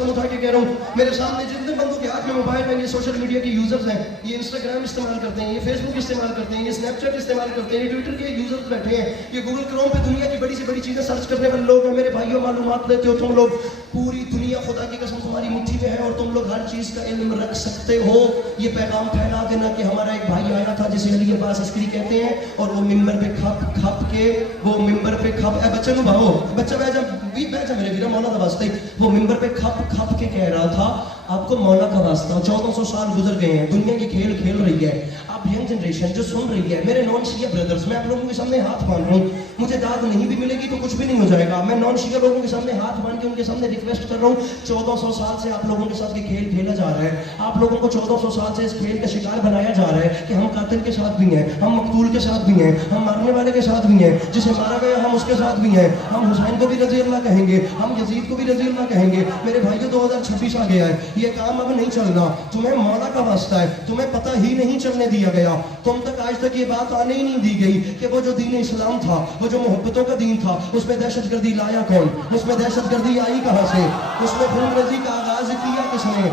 कसम उठा के कह रहा हूँ, मेरे सामने जितने बंदों के हाथ में मोबाइल में ये सोशल मीडिया के यूजर्स हैं, ये इंस्टाग्राम इस्तेमाल करते हैं, ये फेसबुक इस्तेमाल करते हैं, ये स्नैपचैट इस्तेमाल करते हैं, ये ट्विटर के यूजर्स बैठे हैं, ये गूगल क्रोम पे दुनिया की बड़ी से बड़ी चीजें सर्च करने वाले लोग हैं। मेरे भाइयों, मालूमात लेते हो तुम लोग, पूरी दुनिया खुदा की कसम तुम्हारी मुट्ठी में है और तुम लोग हर चीज का इल्म रख सकते हो। ये पैगाम फैला देना कि हमारा एक भाई आया था जिसे अली अब्बास अस्करी कहते हैं, और वो मिंबर पे खप के वो मिंबर पे खप बच्चे नु भाओ बच्चा बैठ जा मेरे वीरा, मौला का वास्ता ही वो मिंबर पे खप के कह रहा था आपको मौला का वास्ता। 1400 साल गुजर गए हैं, दुनिया की खेल खेल रही है, आप यंग जनरेशन जो सुन रही है, मेरे नॉन शिया ब्रदर्स, मैं आप लोगों के सामने हाथ मान रहा हूँ, मुझे दाद नहीं भी मिलेगी तो कुछ भी नहीं हो जाएगा, मैं नॉन शिया लोगों के सामने हाथ मान के उनके सामने रिक्वेस्ट कर रहा हूँ। 1400 साल से आप लोगों के साथ ये खेल खेला जा रहा है, आप लोगों को 1400 साल से इस खेल का शिकार बनाया जा रहा है कि हम कातिल के साथ भी हैं, हम मकतूल के साथ भी हैं, हम मारने वाले के साथ भी हैं, जिसे मारा गया हम उसके साथ भी हैं, हम हुसैन को भी रज़ी अल्लाह कहेंगे, हम यजीद को भी रज़ी अल्लाह कहेंगे। मेरे भाइयों 2026 आ गया है, ये काम अब नहीं चलना, तुम्हें मौला का वास्ता है, तुम्हें पता ही नहीं चलने दिया गया, तुम तक आज तक ये बात आने ही नहीं दी गई कि वो जो दीन इस्लाम था, वो जो मोहब्बतों का दीन था, उसमें दहशतगर्दी लाया कौन, उसमें दहशतगर्दी आई कहां से, उसमें खूनरेजी का आगाज किया किसने।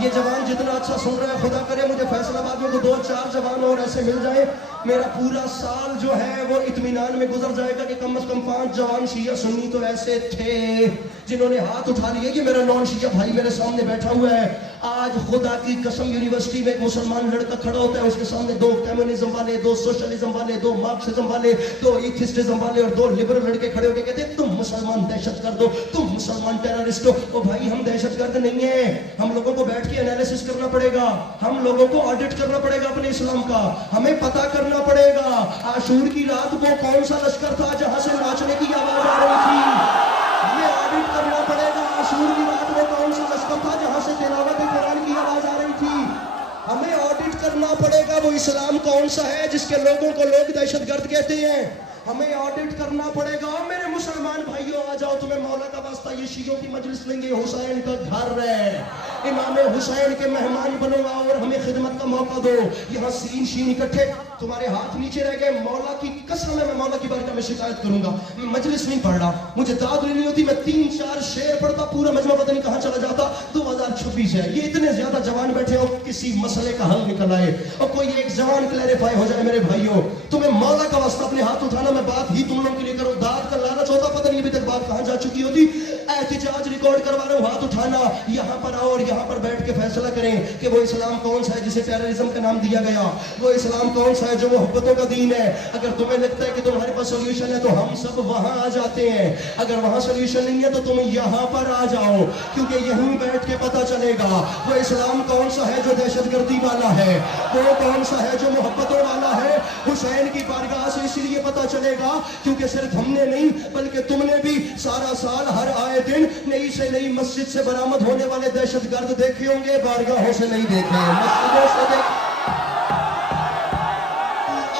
ये जवान जितना अच्छा सुन रहा है, खुदा करे मुझे फैसलाबाद में तो 2-4 जवान और ऐसे मिल जाए, मेरा पूरा साल जो है वो इत्मीनान में गुजर जाएगा कि कम से कम 5 जवान शिया सुन्नी तो ऐसे थे जिन्होंने हाथ उठा लिए कि मेरा नॉन शिया भाई मेरे सामने बैठा हुआ है। आज खुदा की कसम यूनिवर्सिटी में एक मुसलमान लड़का खड़ा होता है, उसके सामने 2 कम्युनिज्म वाले, 2 सोशलिज्म वाले, 2 मार्क्सिज्म वाले, 2 एथिस्टिज्म वाले और 2 लिबरल लड़के खड़े होकर कहते हैं तुम मुसलमान दहशतगर्द हो, तुम मुसलमान टेररिस्ट हो। ओ भाई हम दहशतगर्द नहीं है, हम लोगों को बैठ के एनालिसिस करना पड़ेगा, हम लोगों को ऑडिट करना पड़ेगा अपने इस्लाम का, हमें पता करना पड़ेगा आशूर की रात वो कौन सा लश्कर था जहां से नाचने की आवाज आ रही थी, हमें ऑडिट करना पड़ेगा आशूर की रात वो कौन सा लश्कर था जहां से तिलावत कुरान की आवाज आ रही थी, हमें ऑडिट करना पड़ेगा वो इस्लाम कौन सा है जिसके लोगों को लोग दहशतगर्द कहते हैं, हमें ऑडिट करना पड़ेगा। मेरे मुसलमान भाइयों आ जाओ, तुम्हें मौला का वास्ता ये शियों की मजलिस लेंगे, हुसैन का घर है, इमाम हुसैन के मेहमान बनो और हमें खिदमत का मौका दो। यहाँ सीन इकट्ठे, तुम्हारे हाथ नीचे रह गए, मौला की कसम है मैं मौला की बारगाह में शिकायत करूंगा, मैं मजलिस नहीं पढ़ रहा, मुझे दाद लेनी होती मैं 3-4 शेर पढ़ता, पूरा मजमा पता नहीं कहां चला जाता। 2026 है, ये इतने ज्यादा जवान बैठे हो, किसी मसले का हल निकल आए और कोई एक जवान क्लैरिफाई हो जाए। मेरे भाइयों तुम्हें मौला का वास्ता अपने हाथ उठाना, मैं बात ही तुम लोगों के लिए करो, दाद का लालच होता पता नहीं अभी तक बात कहां जा चुकी होती। एहतिजाज रिकॉर्ड करवा रहा हूं, हाथ उठाना, यहां पर आओ और यहां पर बैठ के फैसला करें कि वो इस्लाम कौन सा है जिसे टेररिज्म का नाम दिया गया, वो इस्लाम कौन सा है जो मोहब्बतों का दीन है। अगर तुम्हें लगता है कि तुम्हारे पास सोल्यूशन है तो हम सब वहां आ जाते हैं, अगर वहां सोल्यूशन नहीं है तो तुम यहां पर आ जाओ, क्योंकि यहीं बैठ के पता चलेगा वो इस्लाम कौन सा है जो दहशतगर्दी वाला है, वो कौन सा है जो मोहब्बतों वाला है। हुसैन की बारगाह से इसलिए पता चलेगा क्योंकि सिर्फ हमने नहीं बल्कि तुमने भी सारा साल हर आए दिन नई से नई मस्जिद से बरामद होने वाले दहशतगर्द देखे होंगे, बारगाहों से नहीं देखे, मस्जिदों से देखे।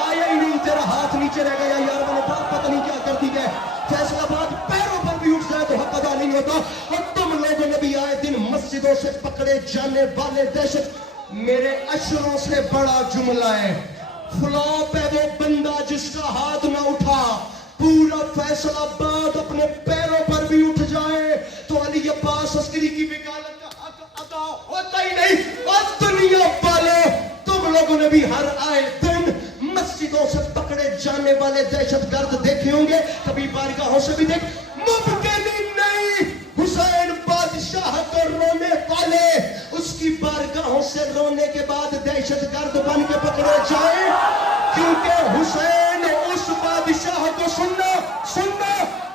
आया ही नहीं, तेरा हाथ नीचे रह गया यार, मैंने बात पता नहीं क्या कर दी है। फैसलाबाद पैरों पर भी उठ जाए तो हक अदा नहीं होता, और तुम लोगों ने भी आए दिन मस्जिदों से पकड़े जाने वाले दहशत। मेरे अशरों से बड़ा जुमला है, फ्लॉप है वो बंदा जिसका हाथ ना उठा, पूरा फैसलाबाद अपने पैरों पर भी उठ जाए तो अली अब्बास अस्करी की वकालत का हक अदा होता ही नहीं। और दुनिया वाले तुम लोगों ने भी हर आए दिन मस्जिदों से पकड़े जाने वाले दहशतगर्द देखे होंगे, कभी बारगाहों से भी देख, मुमकिन ही नहीं हुसैन बादशाह को रोने वाले उसकी बारगाहों से रोने के बाद दहशतगर्द बन के पकड़े जाए, क्योंकि हुसैन उस बादशाह को सुनना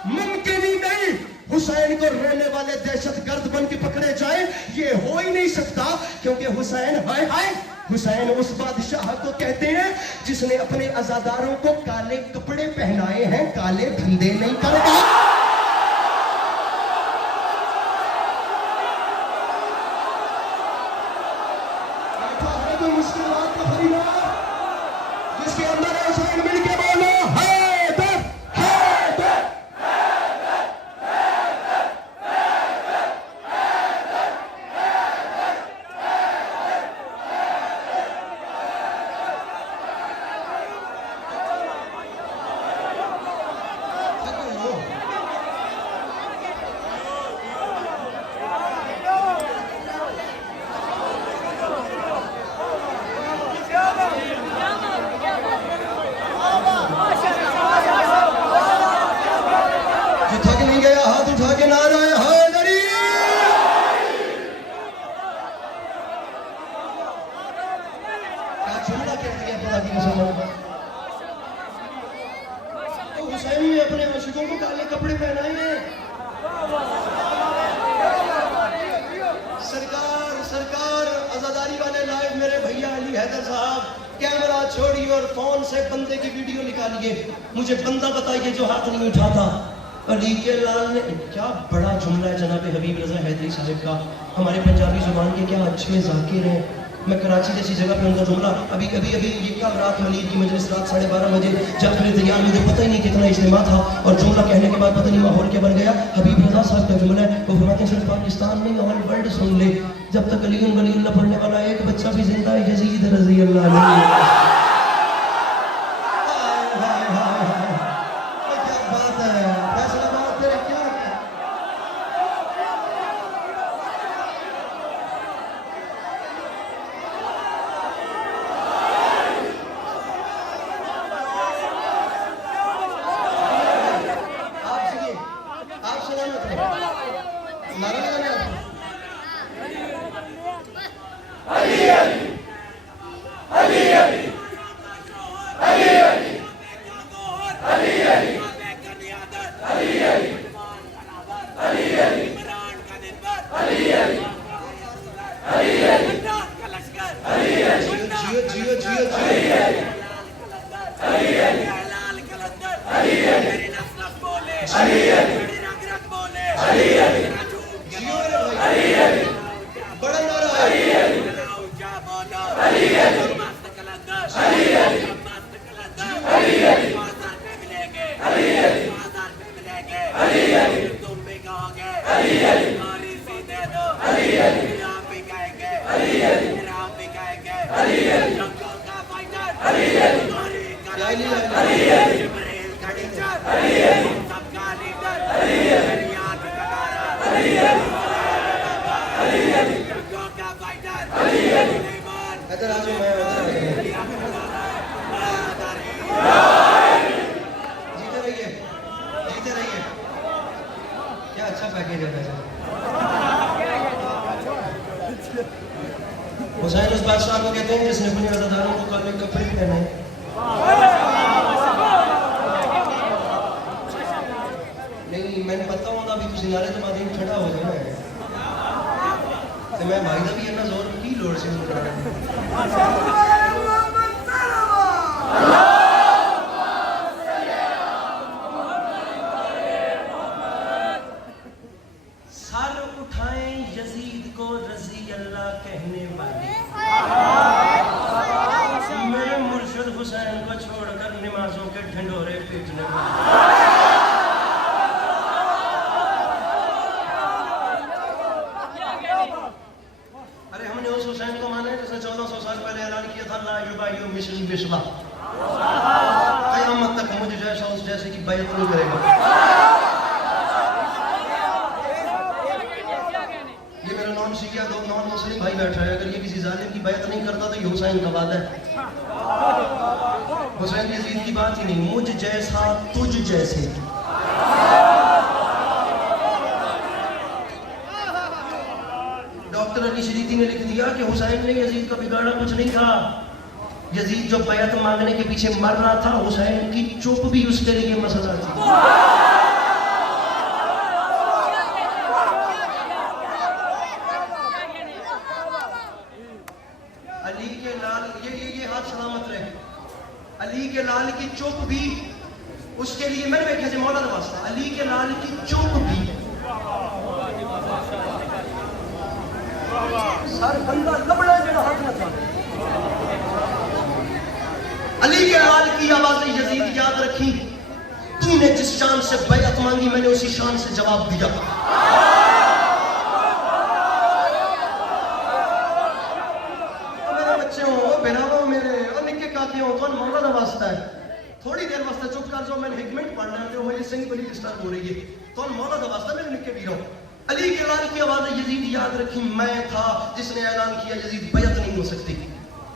मुमकिन ही नहीं। हुसैन को रोने वाले दहशतगर्द बन के पकड़े जाए ये हो ही नहीं सकता, क्योंकि हुसैन हाय हुसैन उस बादशाह को कहते हैं जिसने अपने अज़ादारों को काले कपड़े पहनाए हैं, काले धंधे नहीं करता। मुश्किलात का परिवार जिसके अंदर हुसैन मिलके बोलो हैदर हैदर हैदर हैदर हैदर। हुसैन ने अपने आशिकों को काले कपड़े पहनाए हैं। सरकार आजादारी वाले लाइव मेरे भैया अली हैदर साहब कैमरा छोड़िए और फोन से बंदे की वीडियो निकालिए। मुझे बंदा बताइए जो हाथ नहीं उठाता। अली के लाल ने, क्या बड़ा जुमला है जनाब हबीब रजा हैदरी साहब का। हमारे पंजाबी जुबान के क्या अच्छे जाकिर हैं। मैं कराची जैसी जगह पे उनका जुमला अभी ये क्या रात मलीर की मजलिस रात 12:30 बजे जाफर तैयार, मुझे पता ही नहीं कितना इज्तिमा था और जुमला कहने के बाद पता नहीं माहौल क्या बन गया। हबीब रजा साहब का जुमला है, वो फरमाते हैं सिर्फ पाकिस्तान नहीं ऑल वर्ल्ड सुन ले, जब तक अली वलीउल्लाह पढ़ने वाला एक बच्चा भी जिंदा है यजीद रज़ी अल्लाह अन्हु। हुसैन उस बादशाह को कहते हैं जिसने अपने अज़ादारों को काले कपड़े पहनाए। नहीं मैंने पता होता अभी तुम नारे तो माध्यम खड़ा हो जाए तो मैं भाई का भी इतना जोर की लोड़ से सर उठाएं यजीद को रज़ी अल्लाह कहने वाले, मेरे मुर्शिद हुसैन को छोड़कर नमाजों के ढिंढोरे पीटने वाले। अरे हमने उस हुसैन को माना है जिसने 1400 साल पहले ऐलान किया था ला युबायु मिस्ली बिस्ला, क़यामत तक मुझे जैसा उस जैसे की बैत नहीं करेगा। नॉन मुस्लिम भाई बैठा है, अगर ये किसी जालिम की बैत नहीं करता तो ये हुसैन का वादा है। हुसैन यजीद की बात ही नहीं, मुझ जैसा तुझ जैसे। डॉक्टर अली शरीती ने लिख दिया कि हुसैन ने यजीद का बिगाड़ा कुछ नहीं था। यजीद जो बैत मांगने के पीछे मर रहा था, हुसैन की चुप भी उसके लिए मसला थी। अली के लाल की चुप भी उसके लिए, मैंने देखा जी मौला वास्ता अली के लाल की चुप भी सर बंदा लबड़ा जड़ा हाथ में था। अली के लाल की आवाज़ यजीद याद रखी, तूने जिस शान से बैअत मांगी मैंने उसी शान से जवाब दिया। मेरे बच्चे हो बिरावो मेरे निक्के काके हो कौन मौला दा वास्ता है, थोड़ी देर वास्ते चुप कर जाओ, मैंने हिकमत पढ़ना है जो ये सिंह बड़ी डिस्टर्ब हो रही है। कौन मौला दा वास्ता मेरे निक्के वीरों। अली के लाल की आवाज़ यजीद याद रखी, मैं था जिसने ऐलान किया यजीद बैअत नहीं हो सकती।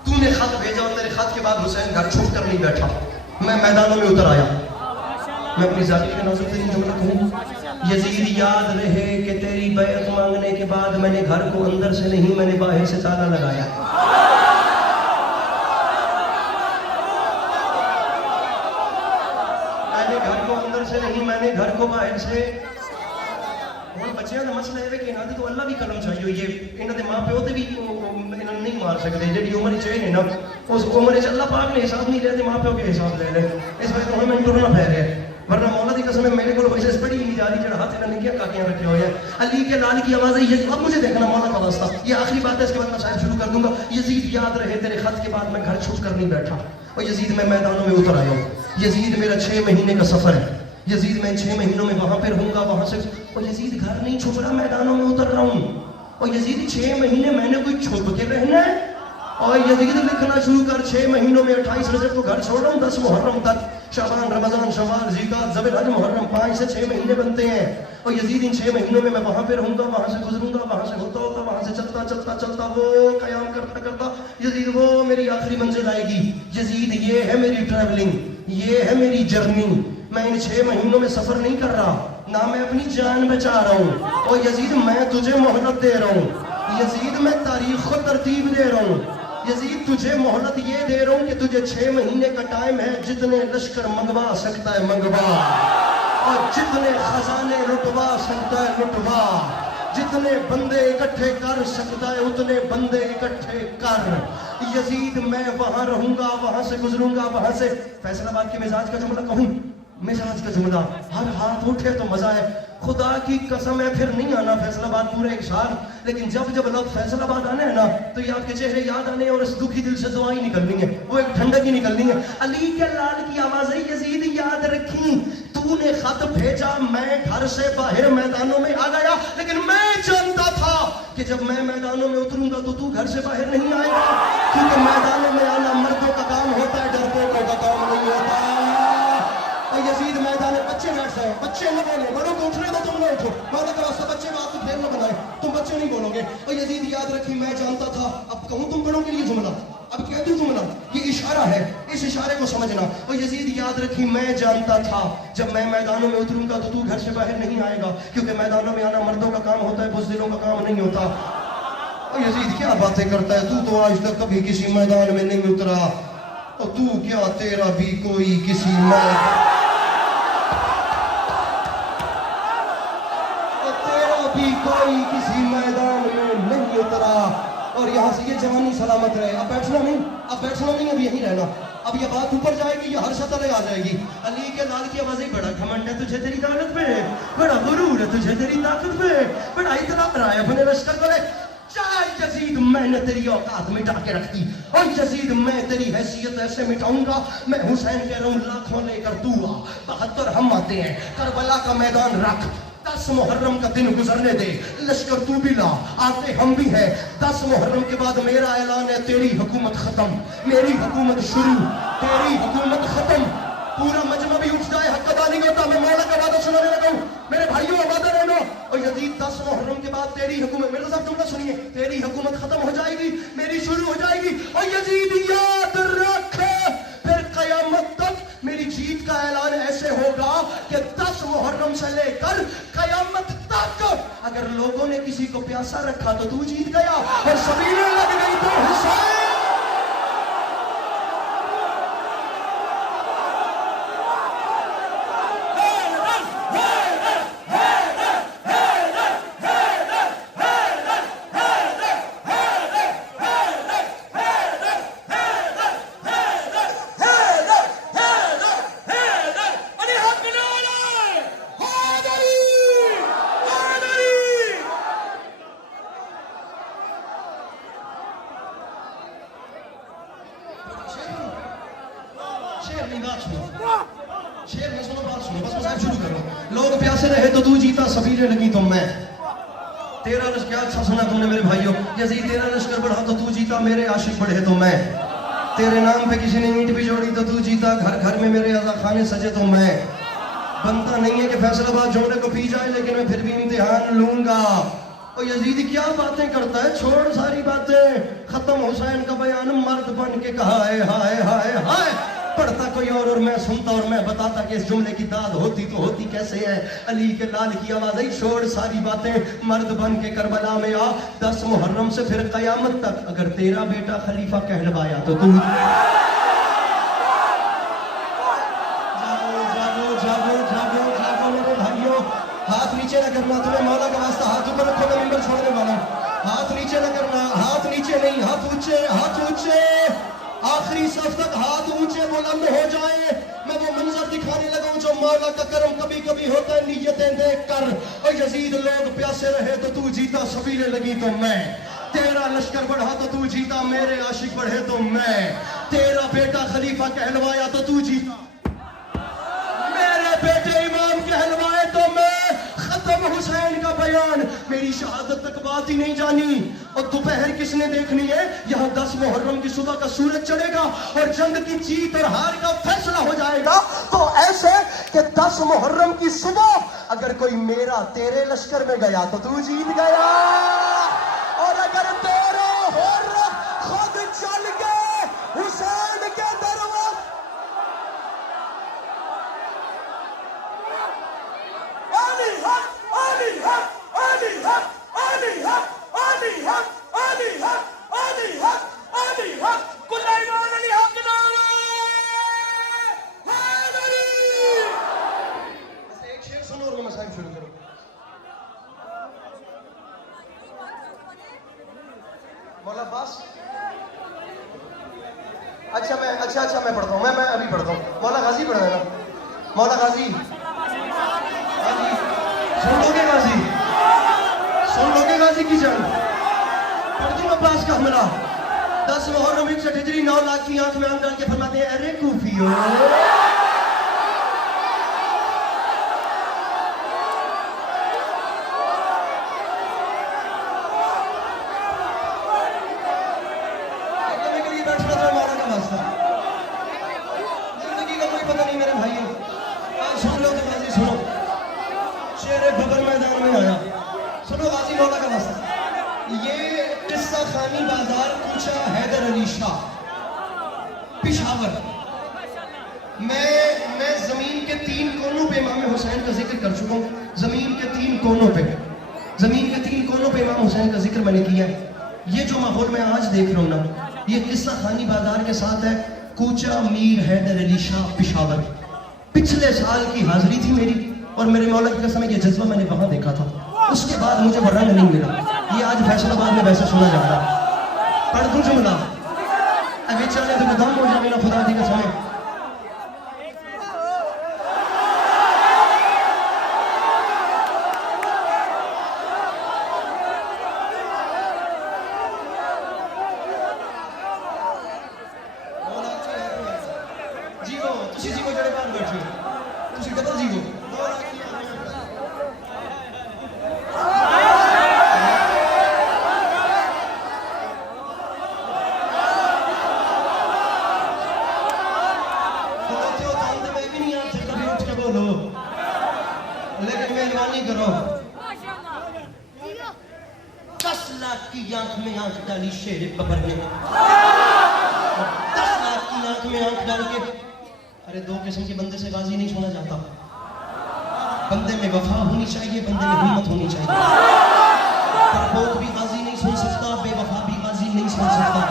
तूने खत भेजा और तेरे खत के बाद हुसैन घर छोड़ कर नहीं बैठा, मैं मैदानों में उतर आया। मैं अपनी जाति के नाज़ुक तरीन जुमला कहूँ, यजीद याद रहे कि तेरी बैअत मांगने के बाद मैंने घर को अंदर से नहीं मैंने बाहर से ताला लगाया। मैंने घर को अंदर से नहीं, मैंने घर को बाहर से। ਹੁਣ ਬੱਚਿਆਂ ਦਾ ਮਸਲਾ ਇਹ ਹੈ ਕਿ ਇਹਨਾਂ ਦੀ ਤਾਂ ਅੱਲਾ ਵੀ ਕਲਮ ਚਾਹੀਏ ਹੋਈ ਹੈ, ਇਹਨਾਂ ਦੇ ਮਾਂ ਪਿਓ ਤੇ ਵੀ ਇਹਨਾਂ ਨੂੰ ਨਹੀਂ ਮਾਰ ਸਕਦੇ। ਜਿਹੜੀ ਉਮਰ ਚ ਨੇ ਨਾ ਉਸ ਉਮਰ ਚ ਅੱਲਾ ਪਾਕ ਨੇ ਹਿਸਾਬ ਨਹੀਂ ਲਿਆ ਤੇ ਮਾਂ ਪਿਓ ਕੇ ਹਿਸਾਬ ਲੈ ਲੈ। ਇਸ ਵਜ੍ਹਾ ਤੋਂ ਹੁਣ ਮੈਨੂੰ ਟੁਰਨਾ ਪੈ ਰਿਹਾ ਹੈ, वरना मौला की कसम मेरे को वैसे पड़ी ही नहीं जा रही, जरा हाथ इन्होंने क्या काकियां रखे हुए हैं। अली के लाल की आवाज़ है। अब मुझे देखना मौला का वास्ता, ये आखिरी बात है, इसके बाद मैं शायद शुरू कर दूंगा। यजीद याद रहे तेरे खत के बाद मैं घर छूट कर नहीं बैठा, और यजीद मैं मैदानों में उतर आया हूँ। यजीद मेरा 6 महीने का सफर है, यजीद मैं 6 महीनों में वहां पर रहूंगा, वहां से। और यजीद घर नहीं छुप रहा, मैदानों में उतर रहा हूँ। और यजीद 6 महीने मैंने कोई छुप के रहना है। और यजीद लिखना शुरू कर, 6 महीनों में 28 रजब को घर छोड़ रहा हूँ, 10 मुहर्रम तक, शाबान, रमजान, शवाल, ज़िलक़ाद, ज़बिल हज, मुहर्रम, 5 से 6 महीने बनते हैं। और यजीद इन 6 महीनों में मैं वहां पे रहूंगा, वहां से गुजरूंगा, वहां से होता होता, वहां से चलता चलता चलता वो कयाम करता करता यजीद वो मेरी आखिरी मंजिल आएगी। यजीद ये है मेरी ट्रैवलिंग, ये है मेरी जर्नी। मैं इन 6 महीनों में सफर नहीं कर रहा, ना मैं अपनी जान बचा रहा हूँ। और यजीद मैं तुझे मोहलत दे रहा हूँ, यजीद मैं तारीख को तरतीब दे रहा हूँ। यजीद तुझे मोहलत ये दे रहा हूँ कि तुझे 6 महीने का टाइम है, जितने लश्कर मंगवा सकता है मंगवा, और जितने खजाने लुटवा सकता है लुटवा, जितने बंदे इकट्ठे कर सकता है उतने बंदे इकट्ठे कर। यजीद मैं वहां रहूंगा, वहां से गुजरूंगा, वहां से। फैसलाबाद के मिजाज का जुमला कहूं, मिजाज का जुमला, हर हाथ उठे तो मजा है। खुदा की कसम है फिर नहीं आना फैसलाबाद पूरे 1 साल, लेकिन जब जब लोग फैसलाबाद आने हैं ना तो ये आपके चेहरे याद आने और इस दुखी दिल से दुआएं निकलनी है, वो एक ठंडक ही निकलनी है। अली के लाल की आवाज़ है, यजीद याद रखी तूने खत भेजा, मैं घर से बाहर मैदानों में आ गया, लेकिन मैं जानता था कि जब मैं मैदानों में उतरूंगा तो तू घर से बाहर नहीं आएगा, क्योंकि मैदानों में आना मर्दों का काम होता है, डरपोकों का काम नहीं होता। और यजीद मैदान में बच्चे बैठ जाए, बच्चे न बोले, बड़ों को उठने दो, तुम न उठो, मौला का रास्ता, बच्चे बात को फेर न बनाए, तुम बच्चे नहीं बोलोगे। और यजीद याद रखी मैं जानता था। अब कहूँ तुम बड़ों के लिए जुमला, अब कह दूं जुमला, ये इशारा है, इस इशारे को समझना। और यजीद याद रखी मैं जानता था जब मैं मैदानों में उतरूंगा तो तू घर से बाहर नहीं आएगा, क्योंकि मैदानों में आना मर्दों का काम होता है, बुज़दिलों का काम नहीं होता। और यजीद क्या बातें करता है, तू तो आज तक कभी किसी मैदान में नहीं उतरा, और तू क्या तेरा भी कोई किसी मैदान भी कोई किसी मैदान में नहीं उतरा। और यहाँ से ये जवानी सलामत रहे। अब बैठना नहीं, अब बैठना नहीं, अब यहीं रहना। अब ये बात ऊपर जाएगी, ये हर सतह आ जाएगी। अली के लाल की आवाज़, बड़ा घमंड है तुझे तेरी दौलत पे, बड़ा गुरूर है तुझे तेरी ताकत पे, बड़ा इतना है अपने लश्कर को। चाहे यजीद मैंने तेरी औकात मिटा के रखती, और यजीद मैं तेरी हैसियत ऐसे मिटाऊंगा। मैं हुसैन कह रहा हूँ लाखों लेकर तू आ, 72 हम आते हैं, करबला का मैदान रख, 10 मुहर्रम का दिन गुजरने दे, लश्कर तू भी ला, आते हम भी है। 10 मुहर्रम के बाद मेरा ऐलान है, तेरी हुकूमत खत्म, मेरी हुकूमत शुरू, तेरी हुकूमत खत्म। पूरा मजमा भी उठ जाए, हक अदा नहीं होता। मैं मौला का वादा सुनाने लगा हूं, मेरे भाइयों वादा रहना। और यजीद 10 मुहर्रम के बाद तेरी हुकूमत, मेरे साथ जुमला सुनिए, तेरी हुकूमत खत्म हो जाएगी, मेरी शुरू हो जाएगी। और यजीद याद रख, फिर कयामत तक मेरी जीत का ऐलान ऐसे होगा कि 10 मुहर्रम से लेकर कयामत तक अगर लोगों ने किसी को प्यासा रखा तो तू जीत गया, और सबीलें लग गई तो हुसैन। शेर में सुनो, बात सुनो, बस मैं शुरू करो। लोग प्यासे रहे तो तू जीता, सबीलें लगी तो मैं। तेरा लश्कर, क्या अच्छा सुना तूने मेरे भाइयों, यजीद तेरा लश्कर बढ़ा तो तू जीता, मेरे आशिक बढ़े तो मैं। तेरे नाम पे किसी ने ईंट भी जोड़ी तो तू जीता, घर घर में मेरे आज़ा खाने सजे तो मैं। बनता नहीं है कि फैसलाबाद जोड़ने को पी जाए, लेकिन मैं फिर भी इम्तिहान लूंगा। और यजीद क्या बातें करता है, छोड़ सारी बातें, खत्म हुसैन का बयान, मर्द बन के कहा है हाय हाय हाय। पढ़ता कोई और मैं सुनता और मैं बताता कि इस जुमले की दाद होती तो होती कैसे है। अली के लाल की आवाज़ आई, छोड़ सारी बातें, मर्द बन के करबला में आ, 10 मुहर्रम से फिर कयामत तक अगर तेरा बेटा खलीफा कहलवाया तो तू। जागो जागो जागो जागो जागो मेरे भाइयों, हाथ नीचे न करना, तुम्हें मौला का वास्ता हाथ ऊपर रखो, मैं मिंबर छोड़ने वाला हूँ। हाथ नीचे न करना, हाथ नीचे नहीं, हाथ ऊंचे, हाथ ऊंचे, आखिरी सफ तक हाथ ऊंचे बुलंद हो जाए। मैं वो मंजर दिखाने लगा हूं जो मौला का करम कभी कभी होता है नियतें देख कर। और यजीद लोग प्यासे रहे तो तू जीता, सबीले लगी तो मैं, तेरा लश्कर बढ़ा तो तू जीता, मेरे आशिक बढ़े तो मैं, तेरा बेटा खलीफा कहलवाया तो तू जीता, मेरे बेटे इमाम कहलवाए तो मैं। खत्म हुसैन का बयान, मेरी शहादत तक बात ही नहीं जानी। और दोपहर किसने देखनी है? यहाँ 10 मुहर्रम की सुबह का सूरज चढ़ेगा और जंग की जीत और हार का फैसला हो जाएगा। तो ऐसे कि 10 मुहर्रम की सुबह अगर कोई मेरा तेरे लश्कर में गया तो तू जीत गया, और अगर तेरे हुर्र खुद चल गए हुसैन के दरवाजे, अली हक, अली हक, अली हक, अली हक, अली हक, अली हक, अली हक, अली हक, कुलैमान अली हक नारा हैदरी। एक शेर सुनो और मैं मसाइल शुरू करूं। मौला अब्बास, अच्छा मैं पढ़ता हूँ, मैं अभी पढ़ता हूँ। मौला गाजी पढ़ा है ना? मौला गाजी, सुन लोगे गाजी, सुन लोगे गाजी की जंग। पढ़ दूं अब्बास का हमला। 10 मुहर्रम 61 हिजरी, 9 लाख की आंख में आंख डाल के फरमाते हैं, अरे कूफियों, जिंदगी का कोई पता नहीं मेरे भाइयों। सुन लो तो गाजी सुनो, शेर बबर मैदान में आया, सुनो गाजी मौला का वास्ता। ये किस्सा खानी बाजार पूछा हैदर अली शाह पिशावर। मैं जमीन के 3 कोनों पे इमाम हुसैन का जिक्र कर चुका हूँ। जमीन के 3 कोनों पे, जमीन के 3 कोनों पे इमाम हुसैन का जिक्र मैंने किया है। ये जो माहौल मैं आज देख रहा हूँ ना, ये किस्सा खानी बाजार के साथ है। कूचा मीर हैदर अली शाह पिशावर, पिछले साल की हाजिरी थी मेरी, और मेरे मौला की कसम ये जज्बा मैंने वहां देखा था। उसके बाद मुझे वो रंग नहीं मिला। ये आज फैसलाबाद में वैसे सुना जा रहा है। पढ़ दूं जुमला, अभी चले तो गुदाम हो जाए ना खुदा की कसम। जीवो तुसी जीवो जड़े बाहर बैठे हो, तुसी डबल जीवो। लेकिन मेहरबानी करो, 10 लाख की आंख में आंख डाली शेर बबर ने, 10 लाख की आंख में आंख डाल के। अरे 2 किस्म के बंदे से गाजी नहीं सुना जाता। बंदे में वफा होनी चाहिए, बंदे में हिम्मत होनी चाहिए। परपोक भी गाजी नहीं सुन सकता, बेवफा भी गाजी नहीं सुन सकता।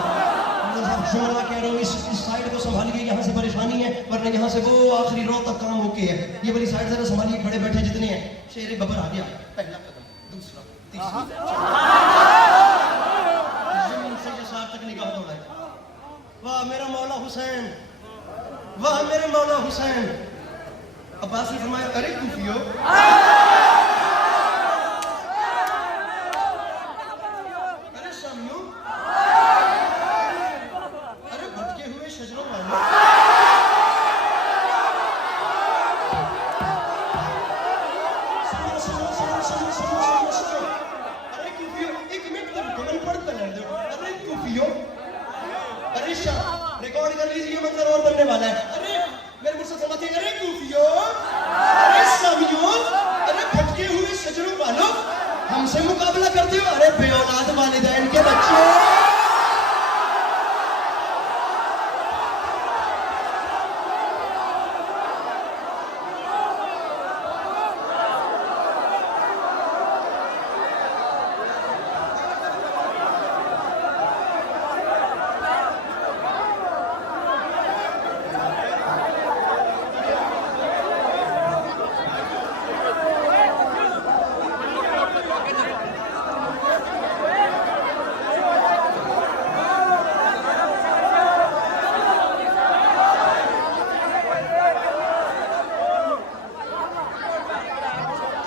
जुमला कह रहा हूँ, इस साइड को संभालिए, यहाँ से परेशानी है, वरना यहाँ से वो आखिरी रो तक काम होके है। ये वाली साइड जरा संभालिए, खड़े बैठे जितने हैं। शेर बबर आ गया, पहला कदम, दूसरा, तीसरा, जमीन से यसार तक निगाह दौड़ाई। वाह मेरा मौला हुसैन, वाह मेरे मौला हुसैन। अब्बास ने फरमाया, अरे कूफियों, अरे शामियों, अरे भटके हुए शजरों वालों, सुनो। अरे कूफियों, 1 मिनट तक कमल पढ़ता रह दो। अरे कूफियों, अरे शाह, रिकॉर्ड कर लीजिए, मंजर और बनने वाला है। अरे मेरे मुझसे फरमाते हैं, अरे कूफियों, अरे शामियों, अरे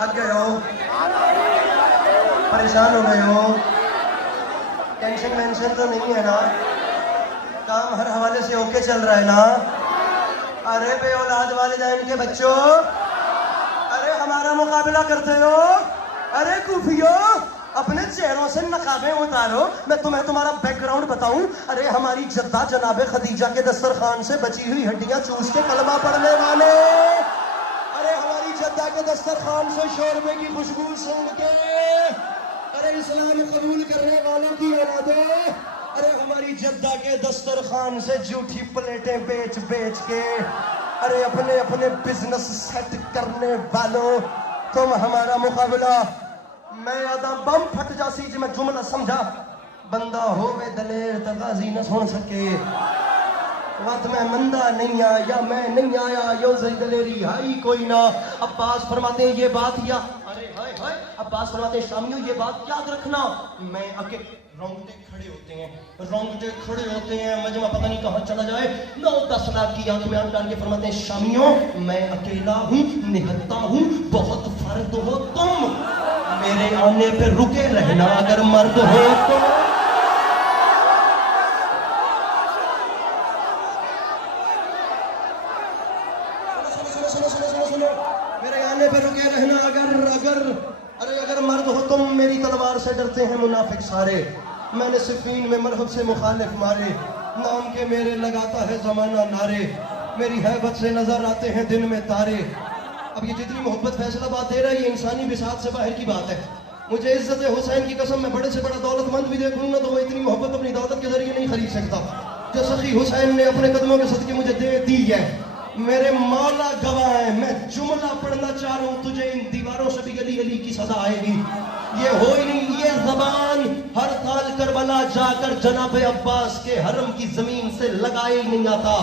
थक गए हो, परेशान हो गए हो, टेंशन वेंशन तो नहीं है ना, काम हर हवाले से ओके चल रहा है ना? अरे बे औलाद वालिदैन के बच्चों, अरे हमारा मुकाबला करते हो? अरे कूफियो, अपने चेहरों से नकाबें उतारो, मैं तुम्हें तुम्हारा बैकग्राउंड बताऊं। अरे हमारी जद्दा जनाबे खदीजा के दस्तरखान से बची हुई हड्डियां चूस के कलमा पढ़ने वाले, अरे हमारी जद्दा के दस्तरखान से शोरबे की खुशबू सूंघ के, अरे इस्लाम कबूल करने वालों की औलादे, अरे हमारी जद्दा के दस्तरखान से झूठी प्लेटें बेच बेच के, अरे अपने अपने बिजनेस सेट करने वालों, तुम हमारा मुकाबला। मैं यादा बम फट जासी जी, मैं जुमला समझा, बंदा होवे दलेर तगाजी न सुन सके, वत मैं मंदा नहीं आया, मैं नहीं आया, यो सही दलेरी हाई कोई ना। अब्बास फरमाते हैं ये बात, या अरे हाय हाय, अब्बास फरमाते हैं शामियों ये बात याद रखना, मैं अकेले रोंगटे खड़े होते हैं, रोंगटे खड़े होते हैं, मजमा पता नहीं कहाँ चला जाए। 9-10 लाख की आंख में आंख डाल के फरमाते हैं शामियों मैं अकेला हूँ, निहत्ता हूँ, बहुत फर्द हो तुम, मेरे आने पे रुके रहना अगर मर्द हो तो। सुनो, मेरे आने पे रुके रहना अगर मर्द हो तुम, मेरी तलवार से डरते हैं मुनाफिक सारे, मैंने सिफीन में मरहब से मुखालिफ मारे, नाम के मेरे लगाता है जमाना नारे, मेरी हैबत से नजर आते हैं दिन में तारे। अब ये जितनी मोहब्बत फैसलाबाद दे रहा है ये इंसानी बिसात से बाहर की बात है। मुझे इज्जत हुसैन की कसम, मैं बड़े से बड़ा दौलतमंद भी देखूँ ना तो वो इतनी मोहब्बत अपनी दौलत के जरिए नहीं खरीद सकता जो सखी हुसैन ने अपने कदमों के सदके मुझे दे दी है। मेरे मौला गवाह है, मैं जुमला पढ़ना चाह रहा हूँ, तुझे इन दीवारों से भी गली गली की सजा आएगी। ये हो ही नहीं, ये जबान हर साल करबला जाकर जनाब अब्बास के हरम की जमीन से लगाए ही नहीं आता।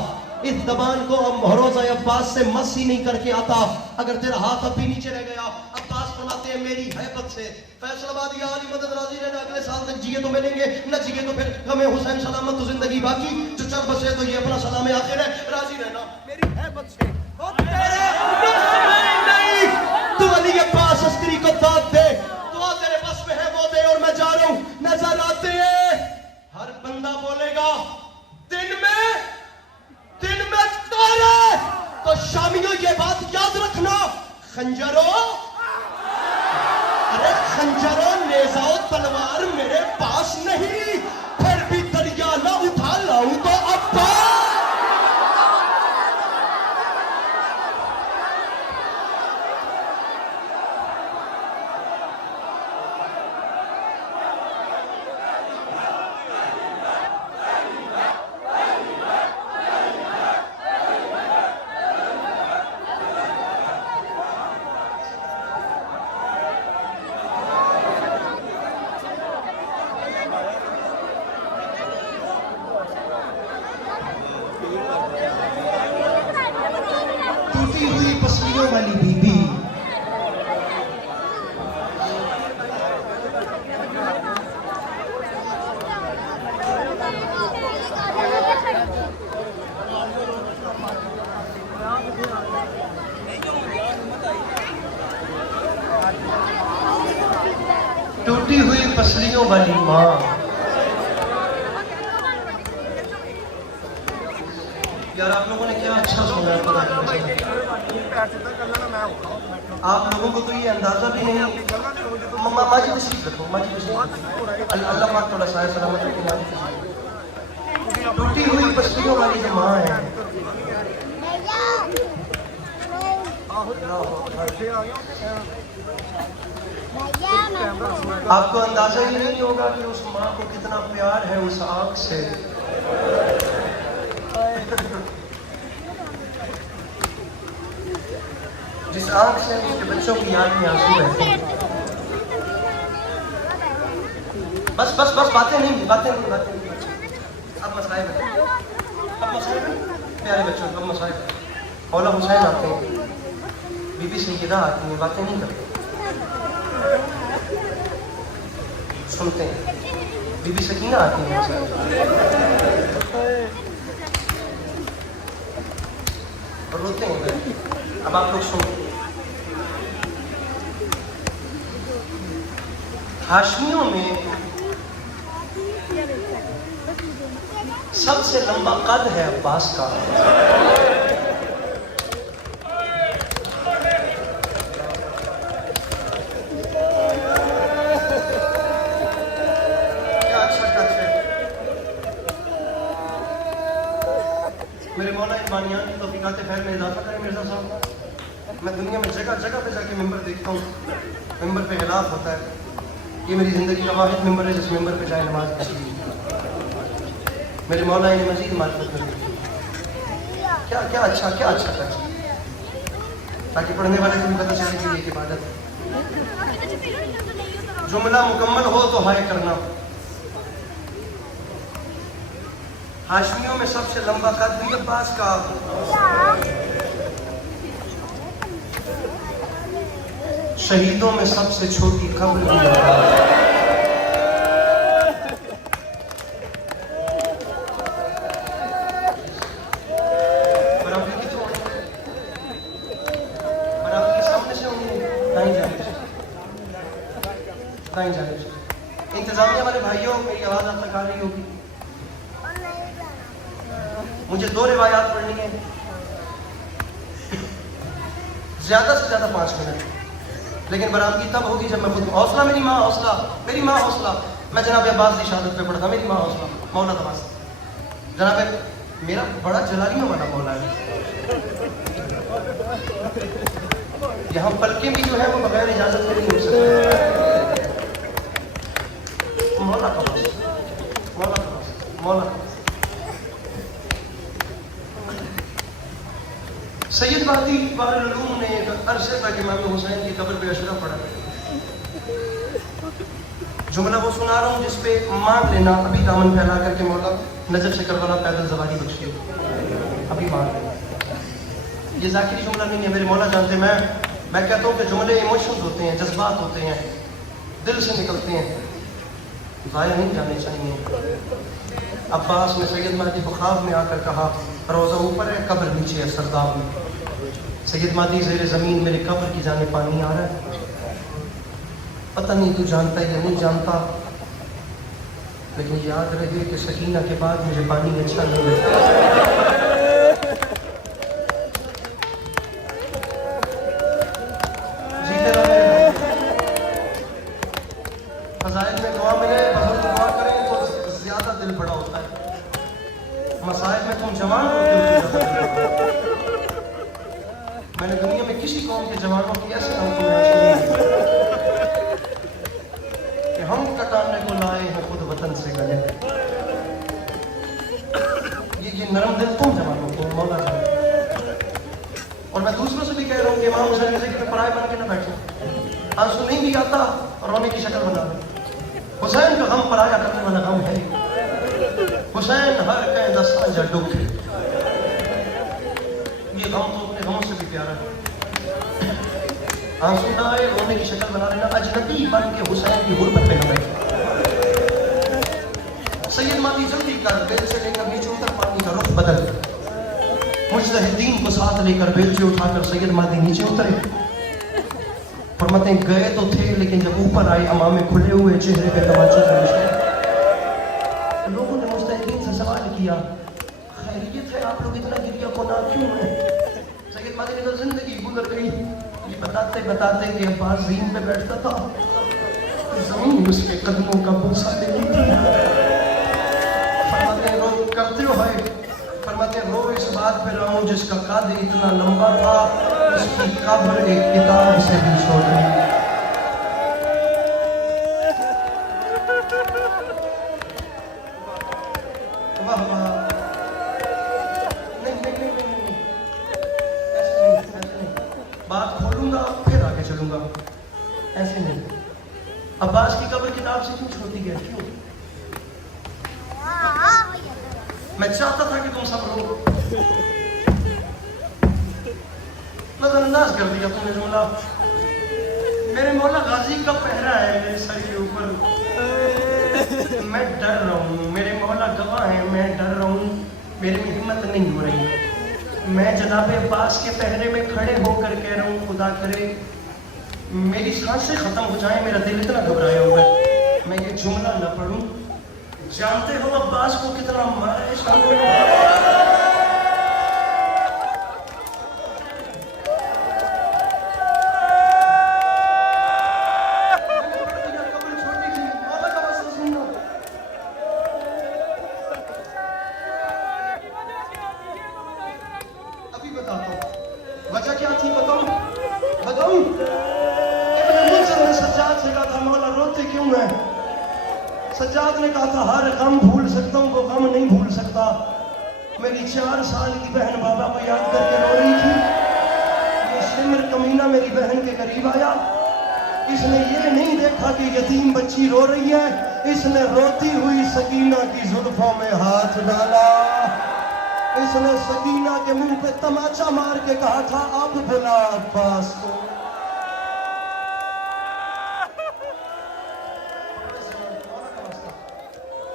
इस जबान को हम भरोसा अब्बास से मस ही नहीं करके आता। अगर तेरा हाथ अब भी नीचे रह गया, अब्बास फरमाते हैं मेरी हैबत से फैसलाबाद या अली मदद राजी रहना, अगले साल तक जिए तो मिलेंगे, न जिए तो फिर हमें हुसैन सलामत तो जिंदगी बाकी, जो चल बसे तो ये अपना सलाम आखिर है, राजी रहना मेरी हैबत से। नहीं, तू अली के पास अस्त्री को दाद दे, दुआ तेरे बस में है वो दे, और मैं जा रहा हूं। नजर आते हर बंदा बोलेगा दिन में तारे, तो शामियों ये बात याद रखना, खंजरों, अरे खंजरों नेज़ाओ तलवार मेरे पास नहीं, फिर भी दरिया ना उठा लाऊं तो अब्बास। टूटी हुई पसलियों वाली बीबी, टूटी हुई पसलियों वाली माँ, यार आप लोगों ने क्या अच्छा सुना है। आप लोगों को तो ये अंदाजा भी नहीं। माँ जी तशरीफ रखो, माँ जी तशरीफ, अल्लाह पाक थोड़ा साया सलामत रखे। टूटी हुई पसलियों वाली जो माँ है, आपको अंदाजा ही नहीं होगा कि उस माँ को कितना प्यार है उस आँख से। जिस आँख से उसके बच्चों की आँख में आंसू रहते हैं। बस बस बस बातें नहीं। अब मसाइल प्यारे बच्चों, अब मसाइल मौला हुसैन आते हैं, बीबी सैयदा आती हैं, बातें नहीं करते, सुनते हैं। बीबी सकीना आती है, रोते हैं। अब आप लोग सुनो, हाशमियों में सबसे लंबा कद है अब्बास का। क्या अच्छा कद है। मेरे मौला ईमानियान की तौफीकात खैर में इजाफा करें मिर्जा साहब। मैं दुनिया में जगह जगह पे जाके मिंबर देखता हूँ, मिंबर पे खिलाफ होता है। ये मेरी ज़िंदगी का वाहिद मिंबर है जिस मिंबर पे जाए नमाज पढ़ी। मेरे मौला ने मजीद मार्फत कर दी। क्या क्या अच्छा कर, ताकि पढ़ने वाले को भी पता चले कि ये इबादत है। जुमला मुकम्मल हो तो हाय करना। हाशमियों में सबसे लंबा कद भी अब्बास का। शहीदों में सबसे छोटी कब्र भी अब्बास। इंतजामिया वाले भाइयों, मेरी आवाज आप तक आ रही होगी। मुझे 2 रिवायात पढ़नी है, ज्यादा से ज्यादा 5 मिनट, लेकिन बरामदी तब होगी जब मैं खुद हौसला, मेरी माँ हौसला, मेरी माँ हौसला। मैं जनाब अब्बास की शहादत पे पढ़ता, मेरी माँ हौसला, मौला तबास। जनाब मेरा बड़ा जलालियों वाला मौला है। यहाँ पलकें भी जो है वो बगैर इजाजत के नहीं हो सकती। मौला तबास, मौला तबास, मौला तबास। सैयद महदी बारुल ने अरसे तक इमाम हुसैन की कब्र पे अशरा पढ़ा। जुमला वो सुना रहा हूँ जिसपे मांग लेना, अभी दामन फैला करके मौला नजर से करवाना, पैदल ज़वारी बख्शियो, अभी मांग लेना। ये ज़ाकिरी जुमला नहीं है, मेरे मौला जानते। मैं कहता हूँ कि जुमले इमोशंस होते हैं, जज्बात होते हैं, दिल से निकलते हैं, ज़ाया नहीं जाने चाहिए। अब्बास ने सैयद महदी को ख्वाब में आकर कहा, रोज़ा ऊपर है, कब्र नीचे है सरदार में। सैयद महदी ज़ेरे ज़मीन मेरे कब्र की जाने पानी आ रहा है। पता नहीं तू जानता है या नहीं जानता, लेकिन याद रहे कि सकीना के बाद मुझे पानी अच्छा नहीं लगता। जीते रहो मेरे भाई। फज़ाइल में दुआ मिले, बुजुर्ग दुआ करें तो ज्यादा दिल बड़ा होता है। मसाइल में तुम जवान हो, मैंने दुनिया में किसी कौम के जवानों की ऐसे नाम को कि हम कटाने को लाए हैं खुद वतन से गले। ये नरम दिल तुम जवानों को मौला है। और मैं दूसरों से भी कह रहा हूँ कि इमाम हुसैन के जिक्र पराए बन के न बैठो। आंसू नहीं भी आता और रोने की शक्ल बना लो। हुसैन का गम पराया करने वाला गम है। हुसैन हर कह दसा दुख, ये गम तो अपने गमों से भी प्यारा है। आंसू ना आए, रोने की शक्ल बना लेना, अजनबी बन के हुसैन की गुर्बत में न बैठे। सैयद महदी जल्दी कर, बेल से लेकर नीचे उतर पानी का रुख बदल। मुजतहिदीन को साथ लेकर बेलचे उठाकर सैयद महदी नीचे उतरे। फरमाते गए तो थे, लेकिन जब ऊपर आए अमामे खुले हुए, चेहरे पे तवज्जो का निशान। लोगों ने मुजतहिदीन से सवाल किया, खैरियत है, आप लोग इतना गिरिया कोना क्यों है? सैयद महदी ने तो जिंदगी गुजर गई ये बताते बताते कि अब्बास ज़मीन पे बैठता था, जमीन उसके कदमों का बूसा लेती थी। फरमाते रो करते हो है, फरमाते रो इस बात पे रो जिसका कद इतना लंबा था, उसकी कब्र एक किताब से भी छोटी। वाह वाह, नहीं नहीं नहीं नहीं, ऐसे नहीं, बात खोलूंगा फिर आगे चलूंगा, ऐसे नहीं। अब्बास की कब्र किताब से क्यों छोटी है? क्यों? मैं चाहता था कि तुम सब रो, नजरअंदाज कर दिया तुमने जुमला। मेरे मौला गाजी का पहरा है मेरे सर के ऊपर, मैं डर रहा हूँ। मेरे मौला गवाह है, मैं डर रहा हूँ, मेरे में हिम्मत नहीं हो रही। मैं जनाब अब्बास के पहरे में खड़े होकर कह रहा हूँ, खुदा करे मेरी सांसें खत्म हो जाए, मेरा दिल इतना घबराया हुआ है, मैं ये जुमला न पढ़ूं। जानते हो अब्बास को कितना मारा है शाम में? अभी बताता हूँ वजह क्या थी, बताऊं? इब्ने मुंज़िर ने सज्जाद से कहा था, मौला रोते क्यों है? सज्जाद ने कहा था, हर गम भूल सकता हूँ, वो गम नहीं भूल सकता। मेरी 4 साल की बहन बाबा को याद करके रो रही थी। ये शिमर कमीना मेरी बहन के करीब आया, इसने ये नहीं देखा कि यतीम बच्ची रो रही है, इसने रोती हुई सकीना की जुल्फों में हाथ डाला। इसने सकीना के मुंह पे तमाचा मार के कहा था, अब बुला अब्बास को।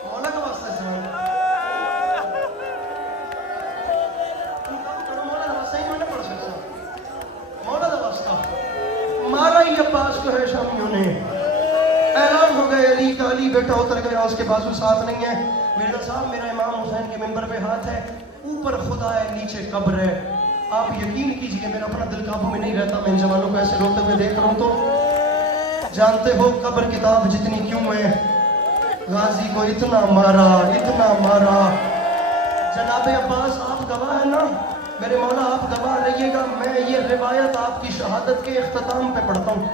मौला का वास्ता है, मौला का वास्ता ही नहीं पढ़ सकता। मौला का वास्ता मारा ही अब्बास को है शामियों ने। ऐलान हो गए अली का, अली बेटा उतर गया, उसके बाजू साथ नहीं है। मिर्जा साहब, मेरा इमाम हुसैन के मिंबर पे हाथ है, ऊपर खुदा है, नीचे कब्र है। आप यकीन कीजिए मेरा अपना दिल काबू में नहीं रहता, मैं इन जवानों को ऐसे रोते हुए देख रहा हूँ तो। जानते हो कब्र किताब जितनी क्यों है? गाजी को इतना मारा, इतना मारा। जनाब अब्बास आप गवाह है ना, मेरे मौला आप गवाह रहिएगा। मैं ये रिवायत आपकी शहादत के इख्तिताम पे पढ़ता हूँ।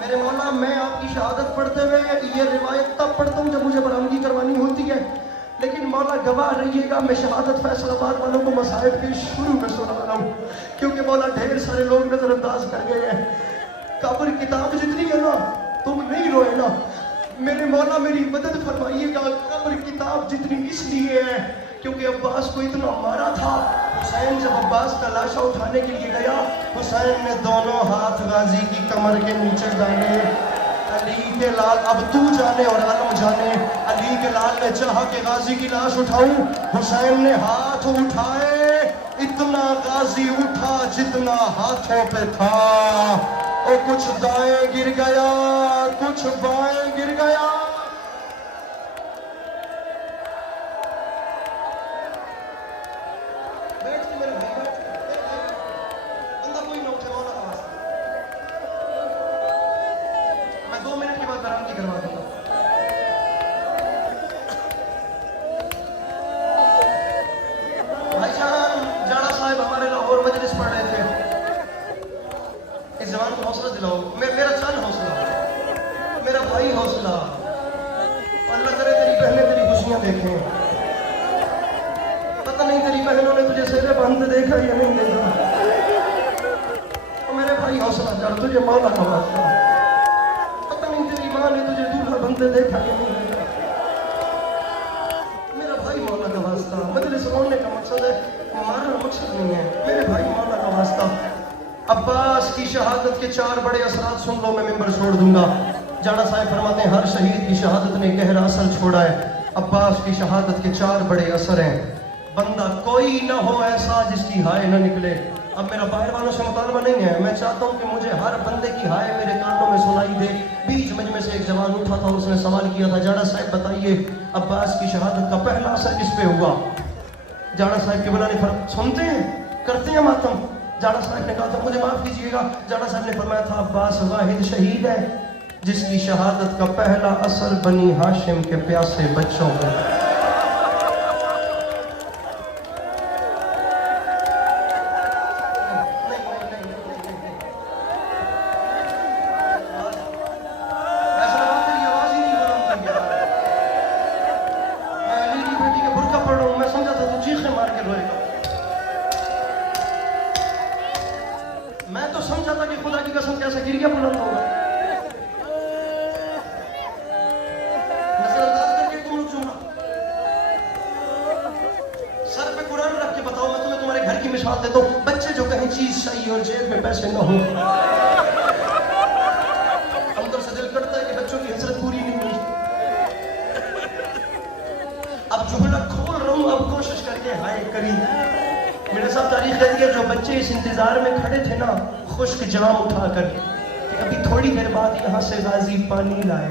मेरे मौला मैं आपकी शहादत पढ़ते हुए ये रिवायत तब पढ़ता हूँ जब मुझे बरामदी करवानी होती है, लेकिन मौला गवाह रहिएगा मैं शहादत फैसलाबाद वालों को मसाइब के शुरू में सुना रहा हूँ, क्योंकि मौला ढेर सारे लोग नजरअंदाज कर गए हैं। कब्र किताब जितनी है ना, तुम नहीं रोए ना, मेरे मौला मेरी मदद फरमाइएगा। कब्र किताब जितनी इसलिए है क्योंकि अब्बास को इतना मारा था। हुसैन जब अब्बास का लाशा उठाने के लिए गया, हुसैन ने दोनों हाथ गाजी की कमर के नीचे डाले। अली के लाल, अब तू जाने और आलम जाने, अली के लाल ने चाहा कि गाजी की लाश उठाऊं, हुसैन ने हाथ उठाए, इतना गाजी उठा जितना हाथों पे था। और कुछ दाएं गिर गया, कुछ बाएं गिर गया। मेरा सन हौसला, मेरा भाई हौसला, अल्लाह करे तेरी बहनें तेरी खुशियां देखें। पता नहीं तेरी बहनों ने तुझे सेरे बांधते देखा या नहीं देखा। तो मेरे भाई हौसला कर, तुझे मौला का वास्ता। पता नहीं तेरी माँ ने तुझे दूल्हा बनते देखा या नहीं देखा। मेरा भाई मौला का वास्ता। मजलिस रोने का मकसद है, मारना मकसद नहीं है। मेरे भाई मौला का वास्ता। अब्बास की शहादत के 4 बड़े असरात सुन लो, मैं मिंबर छोड़ दूंगा। जाना साहब फरमाते हैं हर शहीद की शहादत ने गहरा असर छोड़ा है। अब्बास की शहादत के 4 बड़े असर हैं। बंदा कोई ना हो ऐसा जिसकी हाय ना निकले। अब मेरा बाहर वालों से मुतालबा नहीं है, मैं चाहता हूँ कि मुझे हर बंदे की हाय मेरे कानों में सुनाई दे। बीच मजमे से एक जवान उठा था, उसने सवाल किया था, जाना साहब बताइए अब्बास की शहादत का पहला असर किस पे हुआ? जाना साहब के बुलाने सुनते हैं, करते हैं मातम। जाना साहब ने कहा था मुझे माफ कीजिएगा, जाना साहब ने फरमाया था अब्बास वाहिद शहीद है जिसकी शहादत का पहला असर बनी हाशिम के प्यासे बच्चों पर। मैं तो समझा था कि खुदा की कसम कैसे गिर गया बुलंद होगा। नजरअंदाज करके तुम लोग जुमला सर पे कुरान रख के बताओ, मैं तुम्हें तुम्हारे घर की मिसाल देता हूँ। बच्चे जो कहें चीज चाहिए और जेब में पैसे न हो, अंदर से दिल करता है कि बच्चों की हसरत पूरी नहीं हुई। अब जुमला खोल रहा हूँ, अब कोशिश करके हाय करी। मेरे साथ तारीख कहती है जो बच्चे इस इंतजार में खड़े थे ना, खुश्क जाम उठाकर अभी थोड़ी देर बाद यहाँ से गाजी पानी लाए।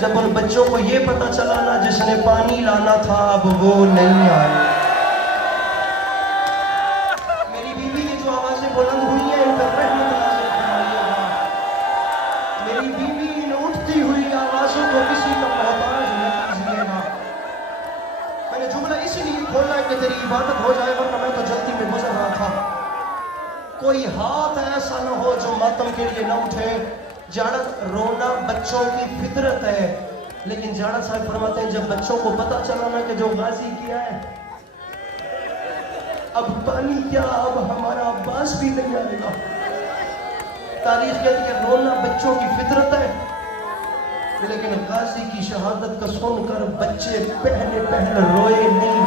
जब उन बच्चों को ये पता चला ना जिसने पानी लाना था अब वो नहीं आए। मेरी बीवी की जो आवाजें बुलंद हुई हैं इन पर रहमत नाज़िल फरमाइएगा। मेरी बीवी इन उठती हुई आवाजों को किसी का मोहताज न कीजिएगा। मैंने जुमला इसीलिए खोला है कि तेरी इबादत हो जाए, वरना मैं तो जल्दी में गुजर रहा था। कोई हाथ ऐसा न हो जो मातम के लिए न उठे। जाड़ा रोना बच्चों की फितरत है, लेकिन जाड़ा साहब फरमाते हैं जब बच्चों को पता चला ना कि जो गाजी किया है अब पानी क्या, अब हमारा अब्बास भी नहीं आएगा। तारीख कहती है रोना बच्चों की फितरत है, लेकिन गाजी की शहादत का सुनकर बच्चे पहले पहले रोए नहीं।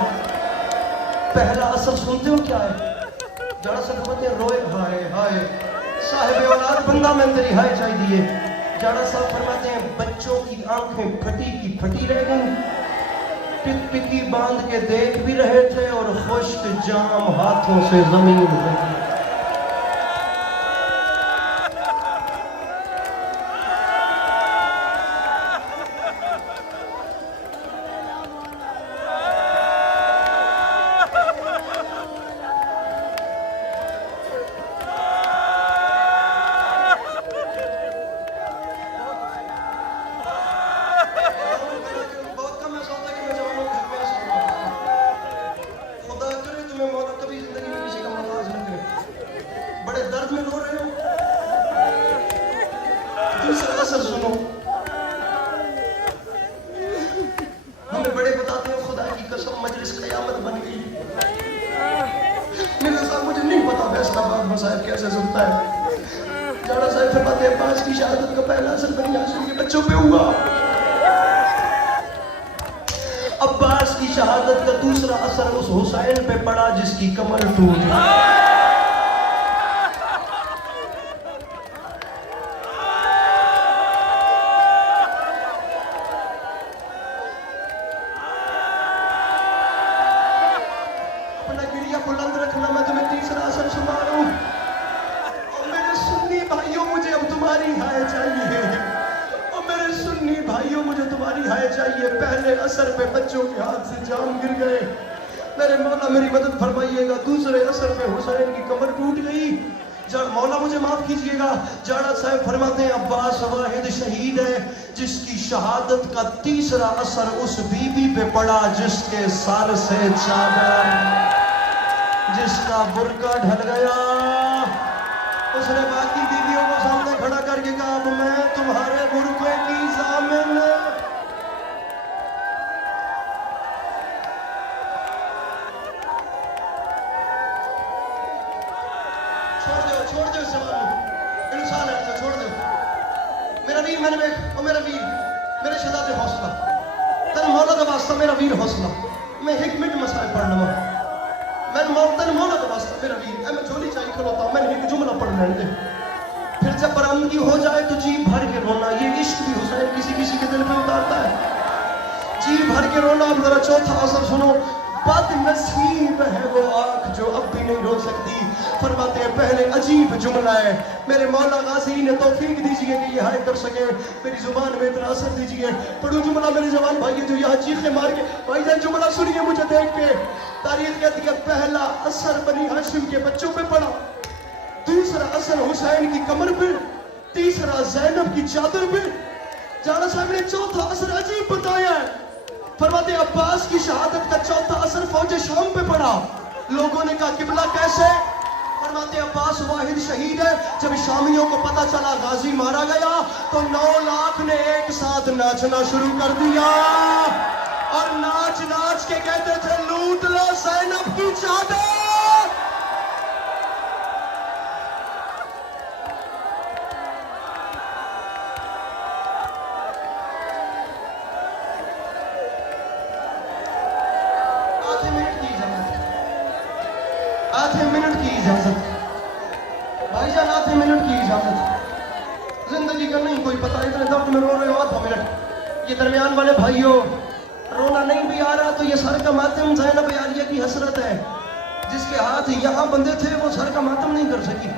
पहला असर सुनते हो क्या है? जाड़ा साहब फरमाते हैं रोए हाय हाय साहिब औलाद बंदा में तेरी हाय चाहिए। जाड़ा साहब फरमाते हैं बच्चों की आंखें फटी की फटी रह गई, टिकटिकी बांध के देख भी रहे थे और खुश्क जाम हाथों से जमीन रही। सुनो, हमें बड़े बताते हैं खुदा की कसम मजलिस क़यामत बन गई। मेरे साथ मुझे नहीं पता फैसलाबाद मसाइब कैसे सुनता है। जाड़ा साहब फरमाते हैं अब्बास की शहादत का पहला असर बनी हाशिम के बच्चों पे हुआ। अब्बास की शहादत का दूसरा असर उस हुसैन पे पड़ा जिसकी कमर टूट गई। बुलंद रखना, मैं तुम्हें तीसरा असर सुना रहा हूं। और मेरे सुन्नी भाइयों मुझे अब तुम्हारी हाय चाहिए। और मेरे सुन्नी भाइयों मुझे तुम्हारी हाय चाहिए। पहले असर पे बच्चों के हाथ से जान गिर गए, मेरे मौला मेरी मदद फरमाइएगा। दूसरे असर पे हुसैन की कमर टूट गई। मौला मुझे माफ कीजिएगा। जाड़ा साहब फरमाते हैं अब्बास वाहिद शहीद है जिसकी शहादत का तीसरा असर उस बीबी पे पड़ा जिसके सर से चादर, जिसका बुर्का ढल गया। उसने बाकी बीवियों को सामने खड़ा करके कहा अब मैं तुम्हारे बुर्के की जामिन। छोड़ दो इस जवान को, इंसान है छोड़ दो। मेरा वीर मैंने देख, मेरा वीर मेरे शहजादे हौसला तेरे मौला का वास्ता, मेरा वीर हौसला। मैं एक मिनट मसाइल पढ़ लूंगा, मैं मौतन मौला का वास्ता मेरा वीर। मैं झोली चाहिए खलोता हूं, मैंने एक जुमला पढ़ लेने दे, फिर जब बरामदगी हो जाए तो जी भर के रोना। ये इश्क भी हुसैन किसी किसी के दिल पे उतारता है। जी भर के रोना। अब जरा चौथा असर सुनो। बदनसीब है वो आंख जो अब भी नहीं रो सकती। फरमाते हैं पहले अजीब जुमला है, मेरे मौला गाजी ने तौफीक दीजिए कि ये हाय कर सके, मेरी जुबान में इतना असर दीजिए। पढ़ू जुमला मेरे जवान भाई जो यहाँ चीखे मार के भाईजान जुमला सुनिए मुझे देख के। तारीख कहती है पहला असर बनी हाशिम के बच्चों पे पड़ा, दूसरा असर हुसैन की कमर पे, तीसरा ज़ैनब की चादर पे। जाड़ा साहब ने चौथा असर अजीब बताया है। फरमाते अब्बास की शहादत का चौथा असर फौजे शाम पे पड़ा। लोगों ने कहा किबला कैसे? फरमाते अब्बास वाहिद शहीद है। जब शामियों को पता चला गाजी मारा गया तो 9 लाख ने एक साथ नाचना शुरू कर दिया और नाच नाच के कहते थे लूट लो ज़ैनब की चादर। आधे मिनट की इजाजत भाईजान, आधे मिनट की इजाजत। जिंदगी का नहीं कोई पता, इतने दर्द में रो रहे हो आधा मिनट। ये दरमियान वाले भाइयों रोना नहीं भी आ रहा तो ये सर का मातम ज़ैनब आलिया की हसरत है। जिसके हाथ यहाँ बंधे थे वो सर का मातम नहीं कर सकी।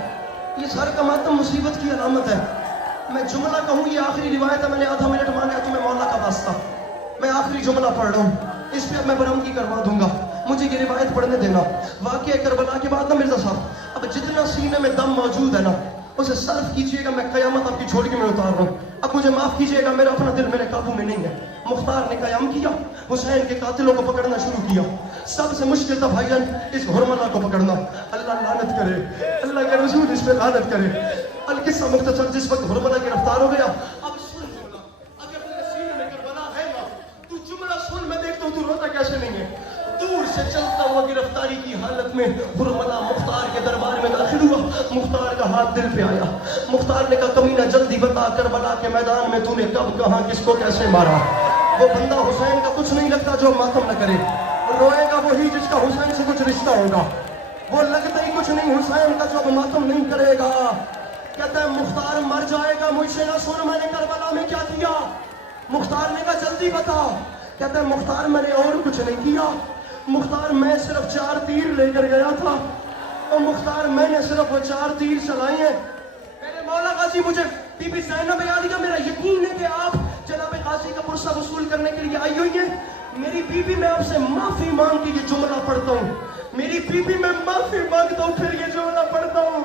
ये इजहार का मातम मुसीबत की अलामत है। मैं जुमला कहूँ, ये आखिरी रिवायत है, मैंने आधा मिनट मांगा है तुम्हें मौला का वास्ता। मैं आखिरी जुमला पढ़ रहा हूँ, इस पे अब मैं बरामदगी करवा दूंगा, मुझे ये रिवायत पढ़ने देना। वाक़या करबला के बाद ना मिर्जा साहब, अब जितना सीने में दम मौजूद है ना उसे सर्फ कीजिएगा, मैं क़यामत आपकी झोली में उतार रहा हूँ। अब मुझे माफ कीजिएगा, मेरा अपना दिल मेरे काबू में नहीं है। मुख्तार ने क़याम किया, हुसैन के कातिलों को पकड़ना शुरू किया। सबसे मुश्किल था भाईजान इस हुरमला को पकड़ना। अल्लाह लानत करे, अल्लाह के रसूल इस पे लानत करे। अल-किस्सा मुख्तसर, जिस वक्त हुरमला गिरफ्तार हो गया, अब सुन जुमला, अगर तेरे सीने में करबला है ना, तू जुमला सुन, मैं देखता हूँ तू रोता कैसे नहीं है। दूर से चलता हुआ गिरफ्तारी की हालत में हुरमला मुख्तार के दरबार में दाखिल हुआ। मुख्तार का हाथ दिल पे आया। मुख्तार ने कहा, कमीना जल्दी बता, करबला के मैदान में तूने कब, कहां, किसको, कैसे मारा? वो बंदा हुसैन का कुछ नहीं लगता जो मातम न करे। रोएगा वही जिसका हुसैन से कुछ रिश्ता होगा। वो लगता ही कुछ नहीं हुसैन का जो मातम नहीं करेगा। कहता है मुख्तार मर जाएगा, मुझसे ना सुन मैंने करबला में क्या किया। मुख्तार ने कहा जल्दी बता। कहता है मुख्तार मैंने और कुछ नहीं किया। मुख्तार मैं सिर्फ 4 तीर लेकर गया था और मुख्तार मैंने सिर्फ वो 4 तीर चलाए हैं। मेरे मौला गाजी मुझे बीबी ज़ैनब याद दिया, मेरा यकीन है कि आप जनाब गाजी का पुरसा वसूल करने के लिए आई हुई है। मेरी बीबी मैं आपसे माफी मांग के ये जुमला पढ़ता हूँ। मेरी बीबी मैं माफी मांगता हूँ, फिर ये जुमला पढ़ता हूँ।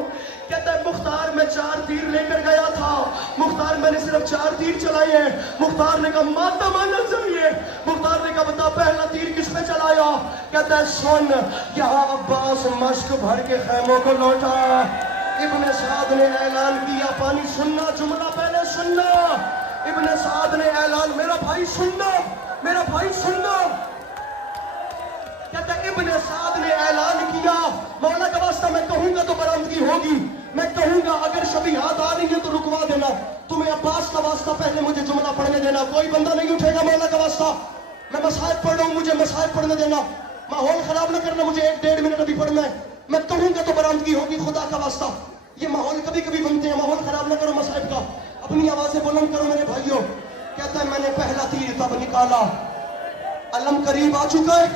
कहता है मुख्तार मैं 4 तीर लेकर गया था, मुख्तार मैंने सिर्फ 4 तीर चलाए हैं। मुख्तार ने कहा मातम आना चाहिए। मुख्तार ने कहा बता पहला तीर किस पे चलाया? कहता है सुन, यहाँ अब्बास मश्क भर के खैमों को लौटा। इब्ने साद ने ऐलान किया, पानी सुनना, जुमला पहले सुनना। इब्ने साद ने ऐलान, मेरा भाई सुनना, मेरा भाई सुनना। कहता है इब्ने साद ने ऐलान किया, मौला का वास्ता मैं कहूंगा तो बरामदगी होगी, मैं कहूंगा अगर शबीहात आ रही है तो रुकवा देना। तुम्हें अब्बास का वास्ता पहले मुझे जुमला पढ़ने देना। कोई बंदा नहीं उठेगा मौला का वास्ता, मैं मसाइब पढ़ रहा हूं, मुझे मसाइब पढ़ने देना। माहौल खराब न करना, मुझे 1-1.5 मिनट अभी पढ़ना है। मैं कहूंगा तो बरामदगी होगी, खुदा का वास्ता। ये माहौल कभी कभी बनते हैं, माहौल खराब न करो मसाइब का। अपनी आवाजें बुलंद करो मेरे भाइयों। कहता है मैंने पहला तीर तब निकाला, अलम करीब आ चुका है।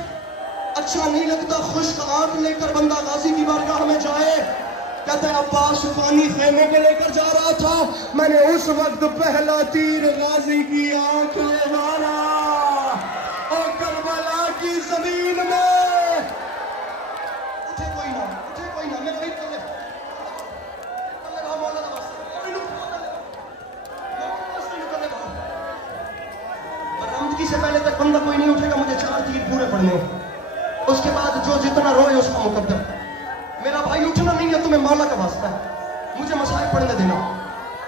अच्छा नहीं लगता खुश्क आंख लेकर बंदा गाजी की बारगाह में जाए। कहता है अब्बास पानी खेमे के लेकर जा रहा था, मैंने उस वक्त पहला तीर गाजी की आंख में मारा और करबला की जमीन में। उठे कोई ना, उठे कोई ना, मेरे भाई बरामदगी से पहले तक बंदा कोई नहीं उठेगा, मुझे 4 तीर पूरे पड़ने। उसके बाद जो जितना रोए उसका मुकद्दर। मेरा भाई उठना नहीं है, तुम्हें मौला का वास्ता है, मुझे मसाइब पढ़ने देना।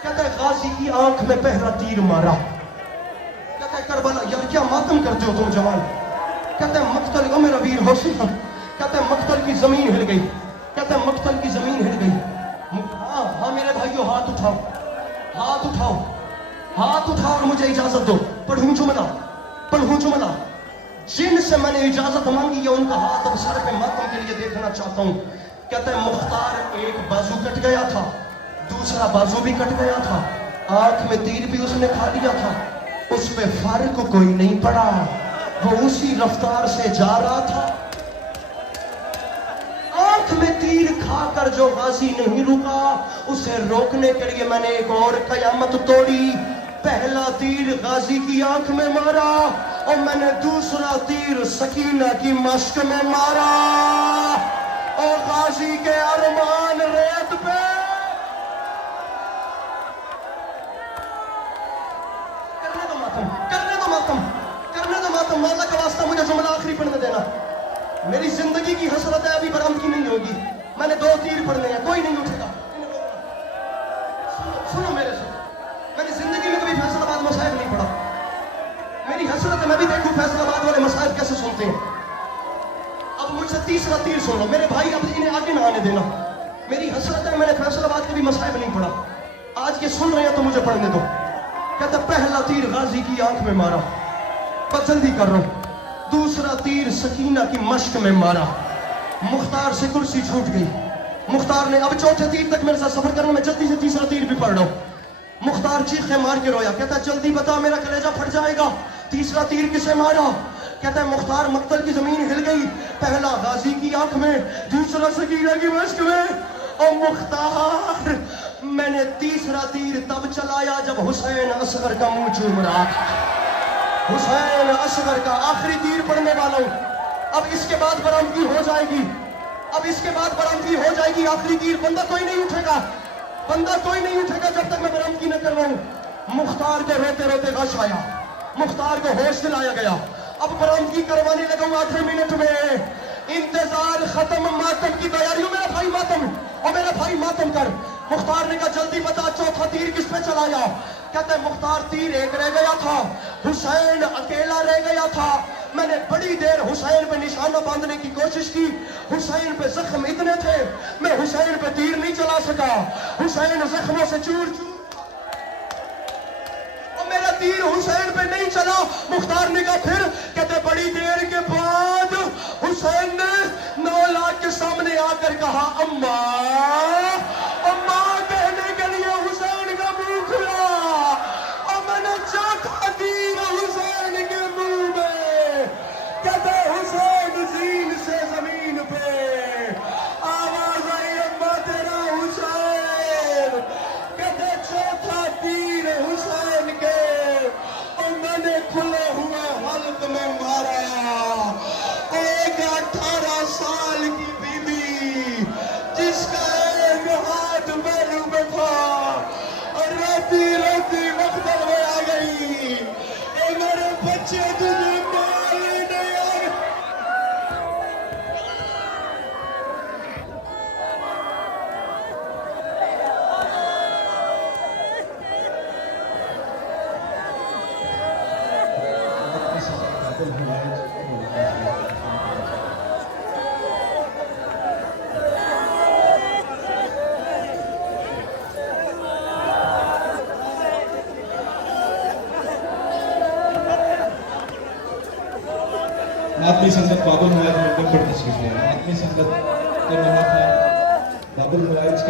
कहता है गाजी की आंख में पहला तीर मारा। कहता है करबला, यार क्या मातम करते हो तुम जवान। कहता है मक्तल, ओ मेरा वीर हौसला। कहता है मक्तल की जमीन हिल गई। कहता है मक्तल की जमीन हिल गई। हाँ हाँ मेरे भाइयों हाथ उठाओ, हाथ उठाओ, हाथ उठाओ और मुझे इजाजत दो, पढ़ूं जुमला, पढ़ूं जुमला। जिनसे मैंने इजाजत मांगी है उनका हाथ अब सर पे मातम के लिए देखना चाहता हूँ। कहता है मुख्तार एक बाजू कट गया था, दूसरा बाजू भी कट गया था, आंख में तीर भी उसने खा लिया था, उस पे फर्क कोई नहीं पड़ा, वो उसी रफ्तार से जा रहा था। आंख में तीर खाकर जो गाजी नहीं रुका, उसे रोकने के लिए मैंने एक और कयामत तोड़ी। पहला तीर गाजी की आंख में मारा और मैंने दूसरा तीर सकीना की मश्क में मारा और गाजी के अरमान रेत पे। करने दो मातम, करने दो मातम, करने दो मातम। मौला का वास्ता मुझे जुमला आखिरी पढ़ने देना। मेरी जिंदगी की हसरत है, अभी बरामदगी नहीं होगी। मैंने 2 तीर पढ़ने हैं, कोई नहीं उठेगा। सुनो मेरे से, मैंने जिंदगी में कभी फैसलाबाद मसाइब नहीं पढ़ा। मेरी हसरत है, मैं भी देखूं फैसलाबाद वाले मसाइब कैसे सुनते हैं। अब मुझसे तीसरा तीर सुन लो मेरे भाई, अब इन्हें आगे ना आने देना। मेरी हसरत है, मैंने फैसलाबाद के भी मसाइब नहीं पढ़ा। आज ये सुन रहे हैं तो मुझे पढ़ने दो। कहता पहला तीर गाजी की आंख में मारा, बस जल्दी कर रहा हूं। दूसरा तीर सकीना की मश्क में मारा, मुख्तार से कुर्सी छूट गई। मुख्तार ने, अब चौथे तीर तक मेरे साथ सफर करना, मैं जल्दी से तीसरा तीर भी पढ़ रहा हूं। मुख्तार चीखे मार के रोया। कहता जल्दी बता, मेरा कलेजा फट जाएगा, तीसरा तीर किसे मारा? कहता है मुख्तार मक्तल की जमीन हिल गई, पहला गाजी की आंख में, दूसरा सकीना की मश्क में। और मुख्तार मैंने तीसरा तीर तब चलाया जब हुसैन असगर का मुंह चूम रहा था। हुसैन असगर का आखिरी तीर पड़ने वाला हूं। अब इसके बाद बरामदगी हो जाएगी, अब इसके बाद बरामदगी हो जाएगी। आखिरी तीर, बंदा कोई नहीं उठेगा, बंदा कोई नहीं उठेगा जब तक मैं बरामदगी न करवाऊं। मुख्तार को रोते रोते गश आया, मुख्तार को होश दिलाया गया। अब बरामदगी करवाने लगा हूं 8 मिनट में। इंतजार खत्म, मातम की तैयारी। मेरा भाई मातम, और मेरा भाई मातम कर। मुख्तार ने कहा जल्दी बता चौथा तीर किस पे चलाया। कहते मुख्तार तीर एक रह गया था, हुसैन अकेला रह गया था। मैंने बड़ी देर हुसैन पे निशाना बांधने की कोशिश की, हुसैन पे जख्म इतने थे मैं हुसैन पे तीर नहीं चला सका। हुसैन जख्मों से चूर चूर, और मेरा तीर हुसैन पे नहीं चला। मुख्तार ने कहा फिर। कहते बड़ी देर के बाद हुसैन ने 9 लाख के सामने आकर कहा अम्मा, अम्मा कहने के लिए हुसैन का मुंह खुला और मैंने चाका तीर हुसैन के मुंह में। कहते हुसैन जीन से जमीन पे आवाज आई अम्मा तेरा हुसैन। कहते चौथा तीर हुसैन के और मैंने खुले हुए हल्क में मारा। एक 18 साल की बीबी जिसका एक हाथ बैरू में था और रोती रोती मकतल में आ गई। ए मेरे बच्चे तुझे मारने नहीं आए। आत्मीय संगत बाबुल मुआज मंडल पर तशरीफ ले आए। आत्मीय संगत के मेहमान हैं बाबुल मुआज का